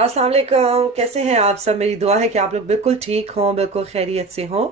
अस्सलाम वालेकुम। कैसे हैं आप सब? मेरी दुआ है कि आप लोग बिल्कुल ठीक हों, बिल्कुल खैरियत से हों।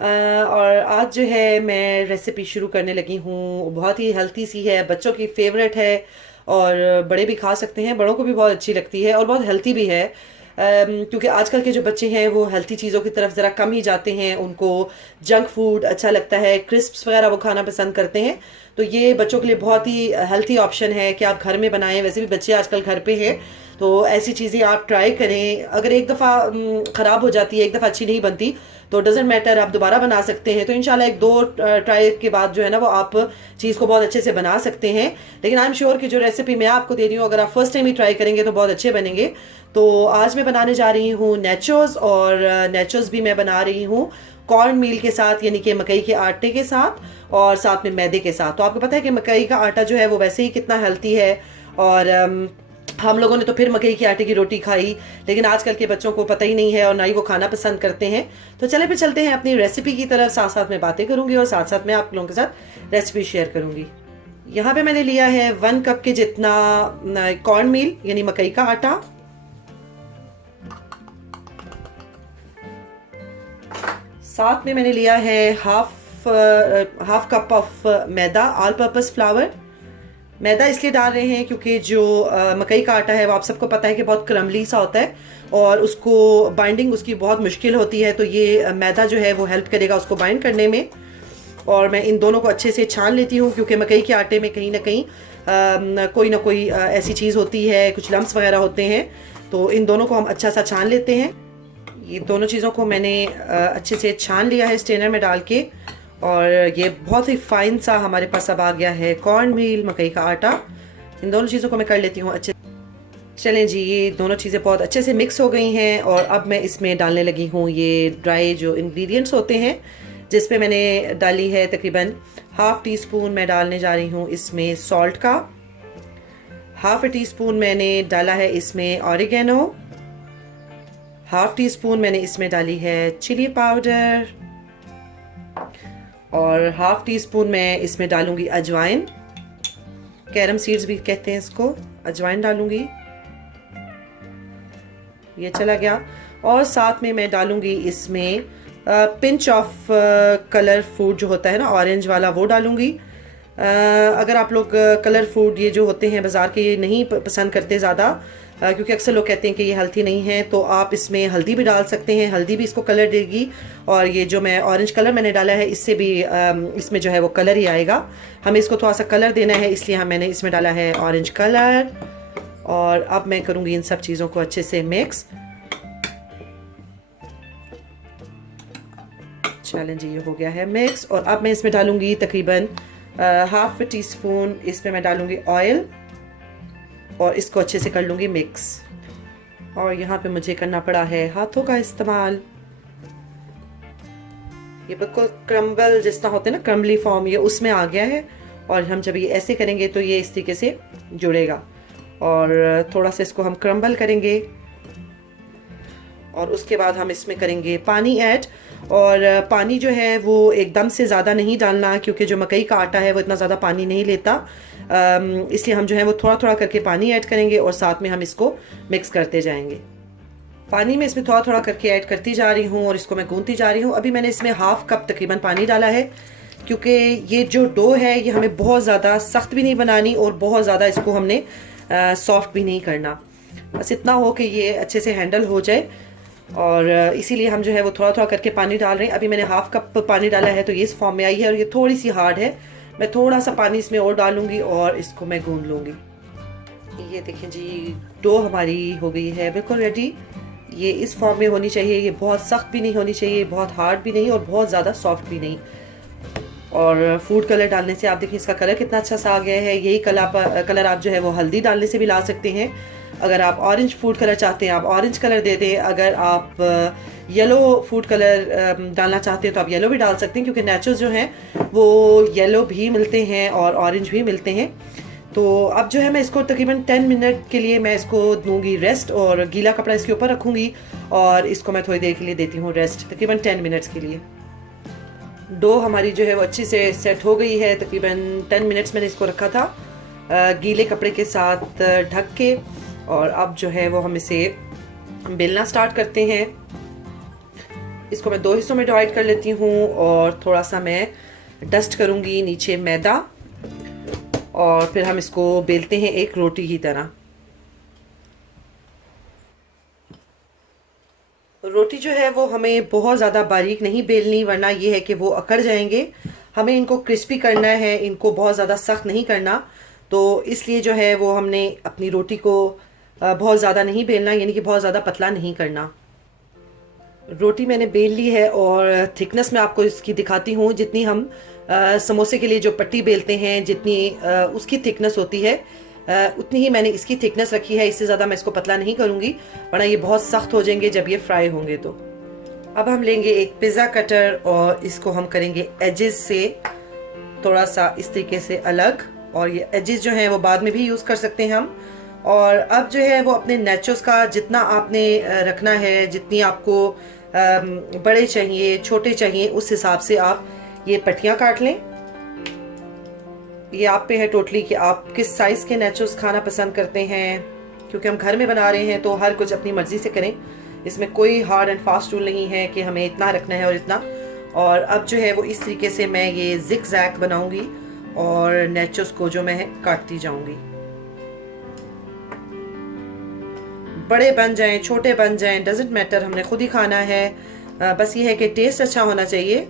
और आज जो है मैं रेसिपी शुरू करने लगी हूँ। बहुत ही हेल्थी सी है, बच्चों की फेवरेट है और बड़े भी खा सकते हैं, बड़ों को भी बहुत अच्छी लगती है और बहुत हेल्थी भी है। क्योंकि आजकल के जो बच्चे हैं वो हेल्थी चीज़ों की तरफ ज़रा कम ही जाते हैं, उनको जंक फूड अच्छा लगता है, क्रिस्प्स वगैरह वो खाना पसंद करते हैं। तो ये बच्चों के लिए बहुत ही हेल्थी ऑप्शन है कि आप घर में बनाएं। वैसे भी बच्चे आजकल घर पे हैं, तो ऐसी चीज़ें आप ट्राई करें। अगर एक दफ़ा ख़राब हो जाती है, एक दफ़ा अच्छी नहीं बनती, तो डजेंट मैटर, आप दोबारा बना सकते हैं। तो इंशाल्लाह एक दो ट्राई के बाद जो है ना वो आप चीज़ को बहुत अच्छे से बना सकते हैं। लेकिन आई एम श्योर कि जो रेसिपी मैं आपको दे रही हूँ, अगर आप फर्स्ट टाइम ही ट्राई करेंगे तो बहुत अच्छे बनेंगे। तो आज मैं बनाने जा रही हूँ नेचोस, और नेचोस भी मैं बना रही हूँ कॉर्न मील के साथ, यानी कि मकई के आटे के साथ और साथ में मैदे के साथ। तो आपको पता है कि मकई का आटा जो है वो वैसे ही कितना हेल्थी है, और हम लोगों ने तो फिर मकई के आटे की रोटी खाई, लेकिन आजकल के बच्चों को पता ही नहीं है और ना ही वो खाना पसंद करते हैं। तो चले फिर चलते हैं अपनी रेसिपी की तरफ। साथ साथ में बातें करूंगी और साथ साथ में आप लोगों के साथ रेसिपी शेयर करूंगी। यहाँ पे मैंने लिया है 1 कप के जितना कॉर्न मील, यानी मकई का आटा। साथ में मैंने लिया है half cup of maida, all purpose flour. मैदा इसलिए डाल रहे हैं क्योंकि जो मकई का आटा है वो आप सबको पता है कि बहुत क्रमली सा होता है और उसको बाइंडिंग उसकी बहुत मुश्किल होती है। तो ये मैदा जो है वो हेल्प करेगा उसको बाइंड करने में। और मैं इन दोनों को अच्छे से छान लेती हूँ, क्योंकि मकई के आटे में कहीं ना कोई ऐसी चीज़ होती है, कुछ लम्स वगैरह होते हैं। तो इन दोनों को हम अच्छा सा छान लेते हैं। ये दोनों चीज़ों को मैंने अच्छे से छान लिया है स्ट्रेनर में डाल के, और ये बहुत ही फाइन सा हमारे पास अब आ गया है कॉर्न मील, मकई का आटा। इन दोनों चीज़ों को मैं कर लेती हूँ अच्छे। चलें जी, ये दोनों चीज़ें बहुत अच्छे से मिक्स हो गई हैं और अब मैं इसमें डालने लगी हूँ ये ड्राई जो इंग्रेडिएंट्स होते हैं, जिसमें मैंने डाली है तकरीबन हाफ टी स्पून मैं डालने जा रही हूँ इसमें सॉल्ट का। हाफ टी स्पून मैंने डाला है इसमें ऑरिगेनो। हाफ टी स्पून मैंने इसमें डाली है चिली पाउडर, और हाफ टी स्पून मैं इसमें डालूंगी अजवाइन, कैरम सीड्स भी कहते हैं इसको। अजवाइन डालूंगी, ये चला गया। और साथ में मैं डालूंगी इसमें पिंच ऑफ कलर फूड जो होता है ना, ऑरेंज वाला, वो डालूंगी। अगर आप लोग कलर फूड ये जो होते हैं बाज़ार के, ये नहीं पसंद करते ज़्यादा, क्योंकि अक्सर लोग कहते हैं कि ये हेल्थी नहीं है, तो आप इसमें हल्दी भी डाल सकते हैं। हल्दी भी इसको कलर देगी, और ये जो मैं ऑरेंज कलर मैंने डाला है इससे भी इसमें जो है वो कलर ही आएगा। हमें इसको थोड़ा सा कलर देना है, इसलिए मैंने इसमें डाला है ऑरेंज कलर। और अब मैं करूँगी इन सब चीज़ों को अच्छे से मिक्स। चलें जी, ये हो गया है मिक्स। और अब मैं इसमें डालूंगी तकरीबन हाफ टी स्पून इसमें मैं डालूंगी ऑयल, और इसको अच्छे से कर लूँगी मिक्स। और यहाँ पे मुझे करना पड़ा है हाथों का इस्तेमाल। ये बिल्कुल क्रम्बल जिस तरह होते हैं ना, क्रम्बली फॉर्म, ये उसमें आ गया है। और हम जब ये ऐसे करेंगे तो ये इस तरीके से जुड़ेगा, और थोड़ा सा इसको हम क्रम्बल करेंगे, और उसके बाद हम इसमें करेंगे पानी ऐड। और पानी जो है वो एकदम से ज़्यादा नहीं डालना, क्योंकि जो मकई का आटा है वो इतना ज़्यादा पानी नहीं लेता, इसलिए हम जो है वो थोड़ा थोड़ा करके पानी ऐड करेंगे और साथ में हम इसको मिक्स करते जाएंगे। पानी में इसमें थोड़ा थोड़ा करके ऐड करती जा रही हूँ और इसको मैं गूंथती जा रही हूँ। अभी मैंने इसमें हाफ कप तकरीबन पानी डाला है, क्योंकि ये जो डो है ये हमें बहुत ज़्यादा सख्त भी नहीं बनानी और बहुत ज़्यादा इसको हमने सॉफ्ट भी नहीं करना। बस इतना हो कि ये अच्छे से हैंडल हो जाए, और इसीलिए हम जो है वो थोड़ा थोड़ा करके पानी डाल रहे हैं। अभी मैंने हाफ कप पानी डाला है, तो ये इस फॉर्म में आई है, और ये थोड़ी सी हार्ड है। मैं थोड़ा सा पानी इसमें और डालूंगी और इसको मैं गूंद लूँगी। ये देखें जी, डो हमारी हो गई है बिल्कुल रेडी। ये इस फॉर्म में होनी चाहिए, ये बहुत सख्त भी नहीं होनी चाहिए, बहुत हार्ड भी नहीं, और बहुत ज़्यादा सॉफ्ट भी नहीं। और फूड कलर डालने से आप देखिए इसका कलर कितना अच्छा सा आ गया है। यही कलर आप जो है वो हल्दी डालने से भी ला सकते हैं। अगर आप ऑरेंज फूड कलर चाहते हैं आप ऑरेंज कलर दे दें। अगर आप येलो फूड कलर डालना चाहते हैं तो आप येलो भी डाल सकते हैं, क्योंकि नेचुरल जो हैं वो येलो भी मिलते हैं और ऑरेंज भी मिलते हैं। तो अब जो है मैं इसको तकरीबन 10 मिनट के लिए मैं इसको दूंगी रेस्ट, और गीला कपड़ा इसके ऊपर रखूँगी और इसको मैं थोड़ी देर के लिए देती हूँ रेस्ट, तकरीबन 10 मिनट्स के लिए। डो हमारी जो है वो अच्छी से सेट हो गई है। तकरीबन 10 मिनट्स मैंने इसको रखा था गीले कपड़े के साथ ढक के, और अब जो है वो हम इसे बेलना स्टार्ट करते हैं। इसको मैं 2 हिस्सों में डिवाइड कर लेती हूँ और थोड़ा सा मैं डस्ट करूँगी नीचे मैदा, और फिर हम इसको बेलते हैं एक रोटी की तरह। रोटी जो है वो हमें बहुत ज़्यादा बारीक नहीं बेलनी, वरना ये है कि वो अकड़ जाएंगे। हमें इनको क्रिस्पी करना है, इनको बहुत ज़्यादा सख्त नहीं करना। तो इसलिए जो है वो हमने अपनी रोटी को बहुत ज़्यादा नहीं बेलना, यानी कि बहुत ज़्यादा पतला नहीं करना। रोटी मैंने बेल ली है और थिकनेस मैं आपको इसकी दिखाती हूँ। जितनी हम समोसे के लिए जो पट्टी बेलते हैं, जितनी उसकी थिकनेस होती है, उतनी ही मैंने इसकी थिकनेस रखी है। इससे ज़्यादा मैं इसको पतला नहीं करूँगी, वरना ये बहुत सख्त हो जाएंगे जब ये फ्राई होंगे। तो अब हम लेंगे एक पिज़्ज़ा कटर और इसको हम करेंगे एजेस से थोड़ा सा इस तरीके से अलग, और ये एजेस जो हैं वो बाद में भी यूज़ कर सकते हैं हम। और अब जो है वो अपने नेचोस का जितना आपने रखना है, जितनी आपको बड़े चाहिए छोटे चाहिए, उस हिसाब से आप ये पट्टियाँ काट लें। ये आप पे है टोटली कि आप किस साइज़ के नेचोस खाना पसंद करते हैं, क्योंकि हम घर में बना रहे हैं तो हर कुछ अपनी मर्ज़ी से करें। इसमें कोई हार्ड एंड फास्ट रूल नहीं है कि हमें इतना रखना है और इतना। और अब जो है वो इस तरीके से मैं ये जिग जैग बनाऊंगी और नेचोस को जो मैं काटती जाऊंगी। बड़े बन जाएं छोटे बन जाएं डजेंट मैटर, हमने खुद ही खाना है। बस ये है कि टेस्ट अच्छा होना चाहिए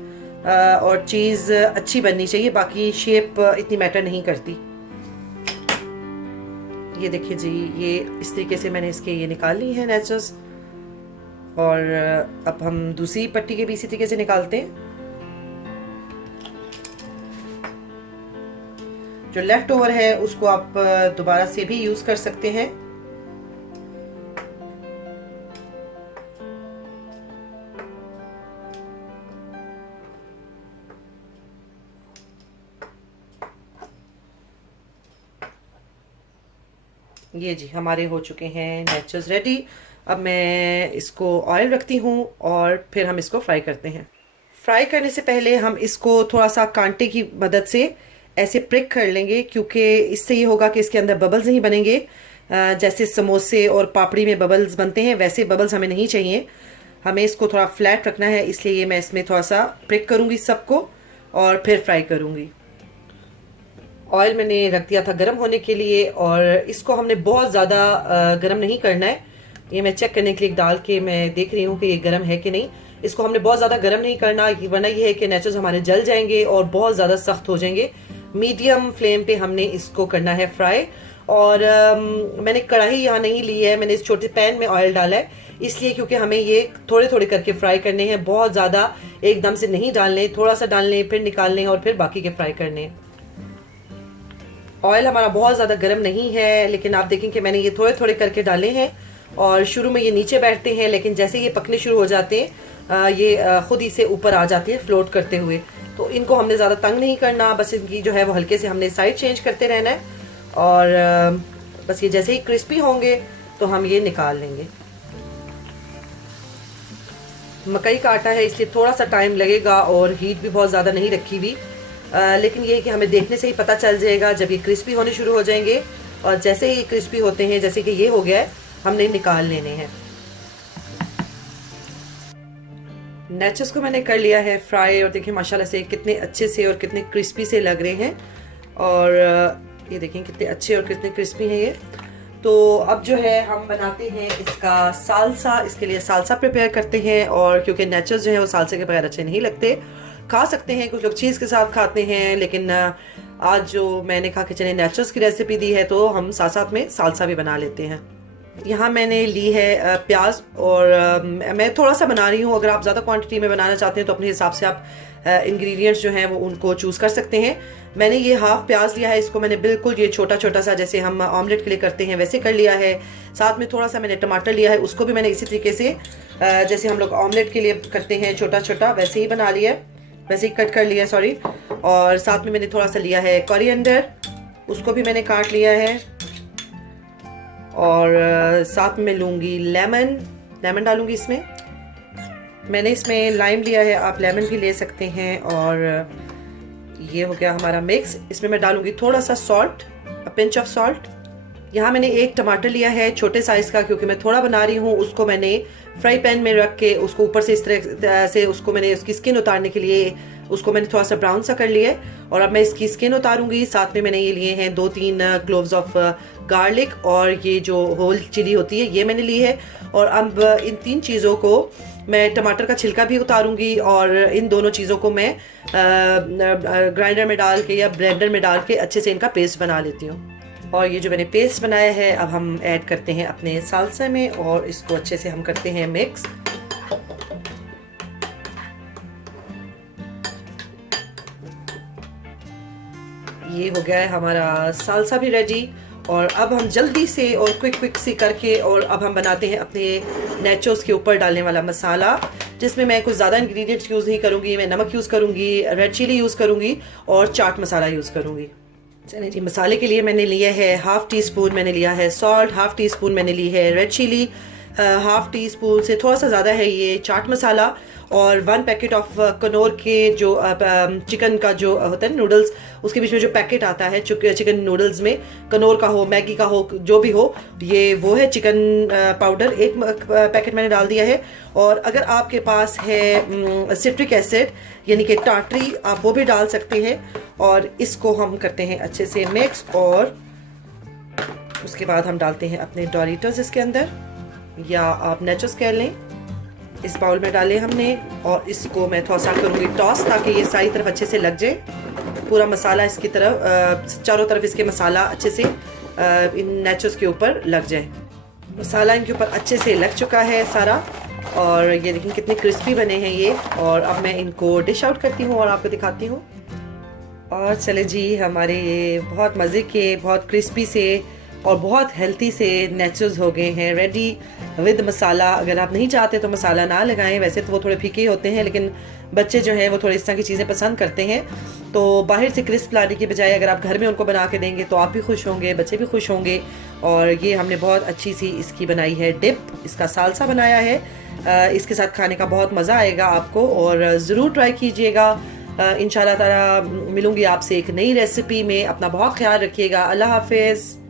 और चीज़ अच्छी बननी चाहिए, बाकी शेप इतनी मैटर नहीं करती। ये देखिए जी, ये इस तरीके से मैंने इसके ये निकाल ली है नेचोस। और अब हम दूसरी पट्टी के भी इसी तरीके से निकालते हैं। जो लेफ्ट ओवर है उसको आप दोबारा से भी यूज कर सकते हैं। ये जी हमारे हो चुके हैं नेचोस रेडी। अब मैं इसको ऑयल रखती हूँ और फिर हम इसको फ्राई करते हैं। फ्राई करने से पहले हम इसको थोड़ा सा कांटे की मदद से ऐसे प्रिक कर लेंगे, क्योंकि इससे ये होगा कि इसके अंदर बबल्स नहीं बनेंगे। जैसे समोसे और पापड़ी में बबल्स बनते हैं, वैसे बबल्स हमें नहीं चाहिए। हमें इसको थोड़ा फ्लैट रखना है, इसलिए मैं इसमें थोड़ा सा प्रिक करूँगी सबको और फिर फ्राई करूँगी। ऑयल मैंने रख दिया था गर्म होने के लिए, और इसको हमने बहुत ज़्यादा गर्म नहीं करना है। ये मैं चेक करने के लिए डाल के मैं देख रही हूँ कि ये गर्म है कि नहीं। इसको हमने बहुत ज़्यादा गर्म नहीं करना, वरना ये है कि नेचोस हमारे जल जाएंगे और बहुत ज़्यादा सख्त हो जाएंगे। मीडियम फ्लेम पे हमने इसको करना है फ्राई। और मैंने कढ़ाई यहाँ नहीं ली है, मैंने इस छोटे पैन में ऑयल डाला है, इसलिए क्योंकि हमें ये थोड़े थोड़े करके फ्राई करने हैं। बहुत ज़्यादा एकदम से नहीं डालने, थोड़ा सा डालने, फिर निकालने और फिर बाकी के फ्राई करने। ऑयल हमारा बहुत ज़्यादा गर्म नहीं है, लेकिन आप देखें कि मैंने ये थोड़े थोड़े करके डाले हैं। और शुरू में ये नीचे बैठते हैं, लेकिन जैसे ये पकने शुरू हो जाते हैं ये खुद ही से ऊपर आ जाते हैं फ्लोट करते हुए। तो इनको हमने ज़्यादा तंग नहीं करना, बस इनकी जो है वो हल्के से हमने साइड चेंज करते रहना है। और बस ये जैसे ही क्रिस्पी होंगे तो हम ये निकाल लेंगे। मकई का आटा है इसलिए थोड़ा सा टाइम लगेगा और हीट भी बहुत ज़्यादा नहीं रखी हुई, लेकिन ये कि हमें देखने से ही पता चल जाएगा जब ये क्रिस्पी होने शुरू हो जाएंगे। और जैसे ही क्रिस्पी होते हैं, जैसे कि ये हो गया है, हमने निकाल लेने हैं। नेचोस को मैंने कर लिया है फ्राई, और देखिए माशाल्लाह से कितने अच्छे से और कितने क्रिस्पी से लग रहे हैं। और ये देखें कितने अच्छे और कितने क्रिस्पी हैं ये। तो अब जो है हम बनाते हैं इसका सालसा। इसके लिए सालसा प्रिपेयर करते हैं, और क्योंकि नेचोस जो है वो सालसे के बगैर अच्छे नहीं लगते। खा सकते हैं, कुछ लोग चीज़ के साथ खाते हैं, लेकिन आज जो मैंने कहा कि चलिए नेचोस की रेसिपी दी है तो हम साथ साथ में सालसा भी बना लेते हैं। यहाँ मैंने ली है प्याज, और मैं थोड़ा सा बना रही हूँ। अगर आप ज़्यादा क्वांटिटी में बनाना चाहते हैं तो अपने हिसाब से आप इंग्रेडिएंट्स जो हैं वो उनको चूज़ कर सकते हैं। मैंने ये हाफ प्याज लिया है, इसको मैंने बिल्कुल ये छोटा छोटा सा जैसे हम ऑमलेट के लिए करते हैं वैसे कर लिया है। साथ में थोड़ा सा मैंने टमाटर लिया है, उसको भी मैंने इसी तरीके से जैसे हम लोग ऑमलेट के लिए करते हैं छोटा छोटा वैसे ही बना लिया है, वैसे ही कट कर लिया, सॉरी। और साथ में मैंने थोड़ा सा लिया है कोरिएंडर, उसको भी मैंने काट लिया है। और साथ में लूँगी लेमन डालूँगी इसमें। मैंने इसमें लाइम लिया है, आप लेमन भी ले सकते हैं। और ये हो गया हमारा मिक्स। इसमें मैं डालूँगी थोड़ा सा salt, a pinch of salt, यहाँ मैंने एक टमाटर लिया है छोटे साइज़ का, क्योंकि मैं थोड़ा बना रही हूँ। उसको मैंने फ्राई पैन में रख के उसको ऊपर से इस तरह से उसको मैंने उसकी स्किन उतारने के लिए उसको मैंने थोड़ा सा ब्राउन सा कर लिया है। और अब मैं इसकी स्किन उतारूंगी। साथ में मैंने ये लिए हैं 2-3 क्लोव्स ऑफ गार्लिक, और ये जो होल चिली होती है ये मैंने ली है। और अब इन 3 चीज़ों को मैं टमाटर का छिलका भी उतारूंगी, और इन दोनों चीज़ों को मैं ग्राइंडर में डाल के या ब्लेंडर में डाल के अच्छे से इनका पेस्ट बना लेती हूँ। और ये जो मैंने पेस्ट बनाया है अब हम ऐड करते हैं अपने सालसा में, और इसको अच्छे से हम करते हैं मिक्स। ये हो गया है हमारा सालसा भी रेडी। और अब हम जल्दी से और क्विक सी करके और अब हम बनाते हैं अपने नेचोस के ऊपर डालने वाला मसाला, जिसमें मैं कुछ ज़्यादा इंग्रेडिएंट्स यूज़ नहीं करूँगी। मैं नमक यूज़ करूँगी, रेड चिली यूज़ करूँगी और चाट मसाला यूज़ करूँगी। चलिए जी, मसाले के लिए मैंने लिया है 1/2 टीस्पून मैंने लिया है सॉल्ट, 1/2 टीस्पून मैंने ली है रेड चिली, 1/2 टीस्पून से थोड़ा सा ज़्यादा है ये चाट मसाला, और 1 पैकेट ऑफ कनौर के जो चिकन का जो होता है नूडल्स, उसके बीच में जो पैकेट आता है चिकन नूडल्स में, कनौर का हो, मैगी का हो, जो भी हो, ये वो है चिकन पाउडर, एक पैकेट मैंने डाल दिया है। और अगर आपके पास है सिट्रिक एसिड यानी कि टाटरी, आप वो भी डाल सकते हैं। और इसको हम करते हैं अच्छे से मिक्स, और उसके बाद हम डालते हैं अपने डोरिटोस इसके अंदर, या आप नेचोस कह लें। इस बाउल में डाले हमने, और इसको मैं थोड़ा सा करूँगी टॉस, ताकि ये सारी तरफ अच्छे से लग जाए पूरा मसाला, इसकी तरफ चारों तरफ इसके मसाला अच्छे से इन नेचोस के ऊपर लग जाए। मसाला इनके ऊपर अच्छे से लग चुका है सारा, और ये देखिए कितने क्रिस्पी बने हैं ये। और अब मैं इनको डिश आउट करती हूँ और आपको दिखाती हूँ। और चले जी, हमारे ये बहुत मज़े के, बहुत क्रिस्पी से और बहुत हेल्थी से नेचोस हो गए हैं रेडी विद मसाला। अगर आप नहीं चाहते तो मसाला ना लगाएं, वैसे तो वो थोड़े फीके होते हैं, लेकिन बच्चे जो हैं वो थोड़ी इस तरह की चीज़ें पसंद करते हैं। तो बाहर से क्रिस्प लाने की बजाय अगर आप घर में उनको बना के देंगे तो आप भी खुश होंगे, बच्चे भी खुश होंगे। और ये हमने बहुत अच्छी सी इसकी बनाई है डिप, इसका सालसा बनाया है। इसके साथ खाने का बहुत मज़ा आएगा आपको, और ज़रूर ट्राई कीजिएगा। इंशाल्लाह ताला मिलूँगी आपसे एक नई रेसिपी में। अपना बहुत ख्याल रखिएगा। अल्लाह हाफिज़।